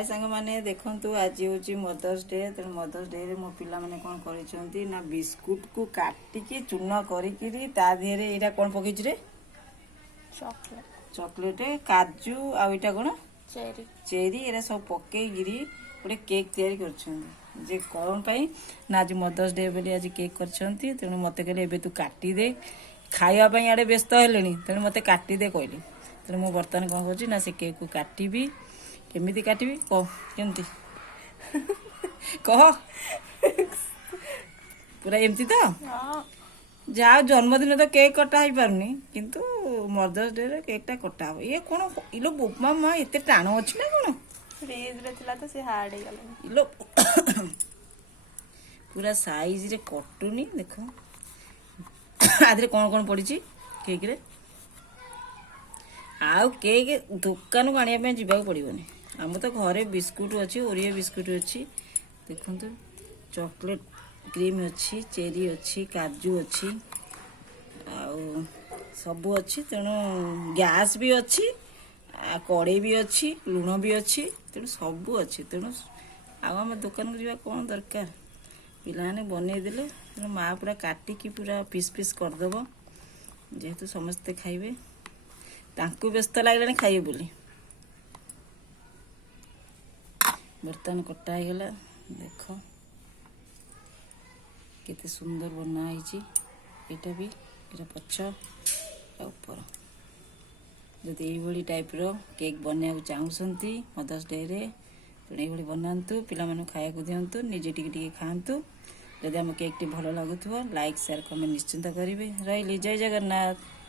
हाय सांग माने देखंतु आज होची मदर्स डे तेणु मदर्स डे रे मो पिला माने कोन करिसंती ना बिस्कुट को काटिकी चूना करिकिरी ता देहरे एटा कोन पकिछ रे चॉकलेट काजू आ एटा कोन चेरी एरा सब पके गिरी गोटे केक तैयारी करछंती जे कोन पई ना आज मदर्स डे बेली आज केक करछंती तेणु मते कहले एबे तू काटी दे खाइबा पई आडे व्यस्त हेलेनी तेणु मते काटी दे कहली तेणु मो बर्तन कोन करछि ना से केक को काटिबी केमिति काटिबी कह केमती कह पूरा एमती तो जा जन्मदिन तो केक कटा ही पारुनी किंतु मदर्स डे रे केक टा कटा हो ये कोन इलो बोपमा मा एते टाण अछि ना कोन फ्रीज रे थिला तो से हार्ड हे गला इलो पूरा साइज रे कटुनी देखो आधरे कोन कोन पड़ी छी केक रे आउ केक दुकान को आनिया पे जीवा पड़ोनी आम तो घरे बिस्कुट अच्छी ओरियो बिस्कुट अच्छी देखु चॉकलेट क्रीम अच्छी चेरी अच्छी काजू अच्छी आउ सबू अच्छी तेणु गैस भी अच्छी कड़े भी अच्छी लुण भी अच्छी तेणु सबू अच्छी तेणु आम दुकान को जीवा कौन दरकार पिलाने बनईदेले तेणु माँ पूरा काटिकी पूरा पीस पीस करदेव जेहेतु समस्ते खाइबे तांकु व्यस्त लागलानी खाइबे बोली बर्तन कटा हो गला देख केते सुंदर बना है भी एटा पछ ऊपर जदि यही टाइप रो केक बनया चाहूसंती मदर्स डे रे तेणु ये बनातु पिला मानु खाया को दियंतु निजे टिके खातु जदि आम केक टी भल लगुथबो लाइक शेयर कमेंट निश्चिंत करेंगे रही जय जगन्नाथ।